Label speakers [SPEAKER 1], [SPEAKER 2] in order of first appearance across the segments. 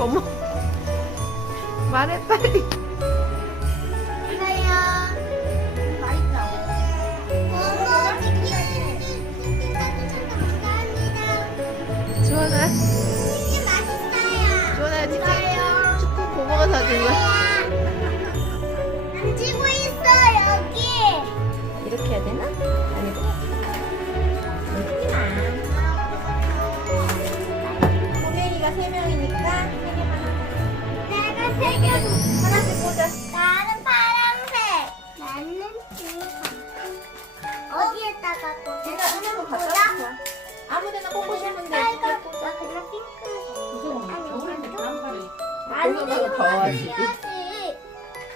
[SPEAKER 1] 어머. 말해 빨리. 주원아
[SPEAKER 2] 치킨 맛있어요.
[SPEAKER 1] 축구 고모가 사준 거야.
[SPEAKER 2] 만지고 있어, 여기.
[SPEAKER 1] 이렇게 해야 되나? 아니고. 세 명이니까.
[SPEAKER 2] 내가 세 개.
[SPEAKER 1] 하나씩 꽂아.
[SPEAKER 2] 나는 파란색. 나는 주황. 어디에다가 꽂아?
[SPEAKER 1] 제가 하나만 갖다 줘. 아무데나 꽂고 싶은데
[SPEAKER 2] 나
[SPEAKER 1] 이렇게
[SPEAKER 2] 이거
[SPEAKER 1] 꽂아.
[SPEAKER 2] 나 그냥 핑크색.
[SPEAKER 3] 겨울인데 바람팔이
[SPEAKER 2] 안
[SPEAKER 1] 오늘
[SPEAKER 2] 돼,
[SPEAKER 1] 더워야지.
[SPEAKER 2] 더워야지.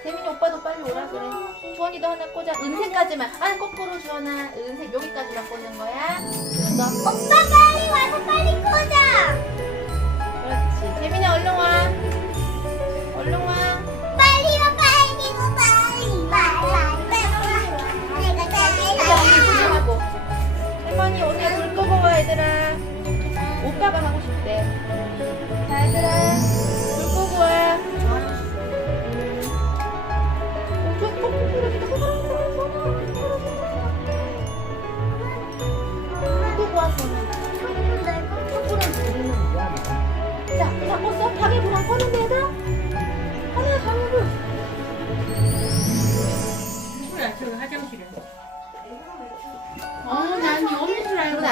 [SPEAKER 1] 재민이 오빠도 빨리 오라 그래. 주원이도 하나 꽂아. 은색까지만. 아 거꾸로 주원아. 은색 여기까지만 꽂는 거야. 너.
[SPEAKER 2] 오빠 빨리 와서 빨리 꽂아.
[SPEAKER 1] 얘들아. 옷가방 하고 싶대. 자 얘들아.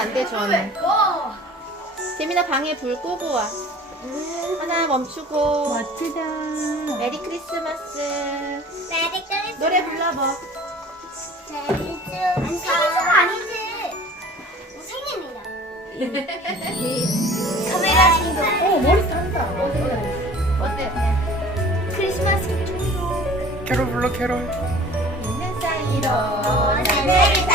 [SPEAKER 1] 안 돼, 저는. 재민아 방에 불 끄고 와. 하나 멈추고.
[SPEAKER 3] 멋지다.
[SPEAKER 1] 메리 크리스마스.
[SPEAKER 2] 메리 크리스마스.
[SPEAKER 1] 노래 불러봐.
[SPEAKER 2] 생일 축하 아니지. 생일이야. 카메라 신고.
[SPEAKER 3] 어 머리 싼다.
[SPEAKER 1] 어때?
[SPEAKER 2] 크리스마스.
[SPEAKER 4] 캐롤 불러 캐롤.
[SPEAKER 1] 있는 사이로.
[SPEAKER 2] 하늘을 따